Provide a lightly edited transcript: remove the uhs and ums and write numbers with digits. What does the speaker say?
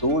2